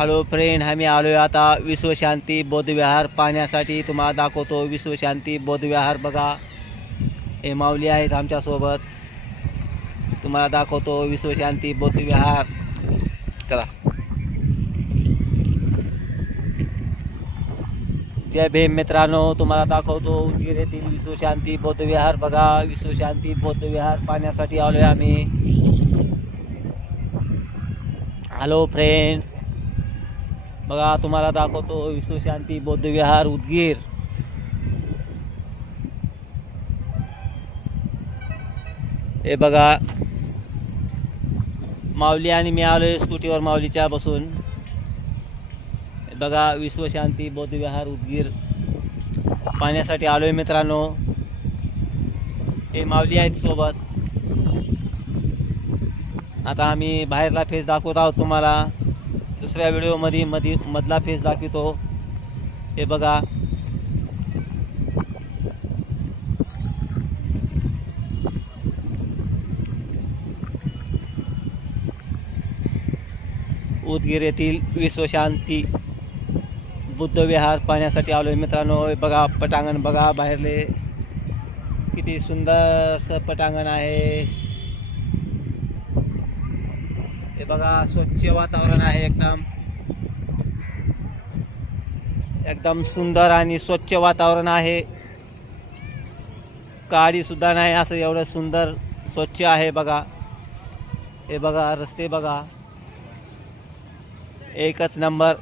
Hello friend, आम्ही आलोय आता विश्वशांती बौद्धविहार पाहण्यासाठी. तुम्हाला दाखवतो विश्वशांती बौद्धविहार. बघा, हे माऊली आहेत आमच्यासोबत. तुम्हाला दाखवतो विश्वशांती बौद्धविहार. चला. जय भीम मित्रांनो, तुम्हाला दाखवतो उदगीर येथील विश्वशांती बौद्धविहार. बघा, विश्वशांती बौद्धविहार पाहण्यासाठी आलोय आम्ही. हॅलो फ्रेंड, बघा तुम्हाला दाखवतो विश्वशांती बौद्धविहार उदगीर. हे बघा, माऊली आणि मी आलोय स्कूटीवर माऊलीच्या बसून. बघा, विश्वशांती बौद्धविहार उदगीर पाहण्यासाठी आलोय मित्रांनो. हे माऊली आहेत सोबत. आता आम्ही बाहेरला फेस दाखवत आहोत तुम्हाला. दुसऱ्या व्हिडिओमध्ये मधला फेस दाखवतो. हे बघा, उदगीर येथील विश्वशांती बुद्धविहार पाहण्यासाठी आलोय मित्रांनो. हे बघा पटांगण, बघा बाहेरले किती सुंदर पटांगण आहे. हे बघा, स्वच्छ वातावरण आहे. एकदम सुंदर आणि स्वच्छ वातावरण आहे. काळी सुद्धा नाही, असं एवढं सुंदर स्वच्छ आहे. बघा, हे बघा रस्ते, बघा एकच नंबर.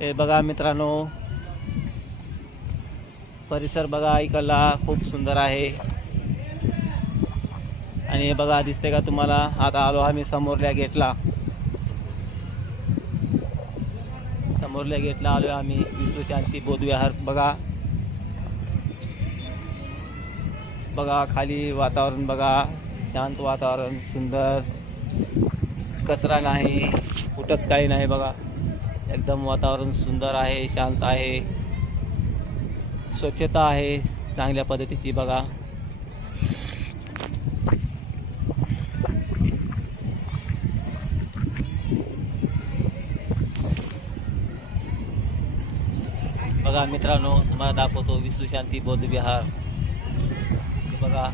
हे बघा मित्रांनो, परिसर बघा इकडला खूप सुंदर आहे. आणि हे बघा, दिसते का तुम्हाला? आता आलो आम्ही समोरल्या गेटला. समोरल्या गेटला आलो आम्ही विश्वशांती बौद्धविहार. बघा बघा खाली वातावरण, बघा शांत वातावरण, सुंदर, कचरा नाही, कुठंच काही नाही. बघा, एकदम वातावरण सुंदर आहे, शांत आहे, स्वच्छता आहे चांगल्या पद्धतीची. बघा, बघा मित्रांनो, तुम्हाला दाखवतो विश्वशांती बौद्धविहार. बघा,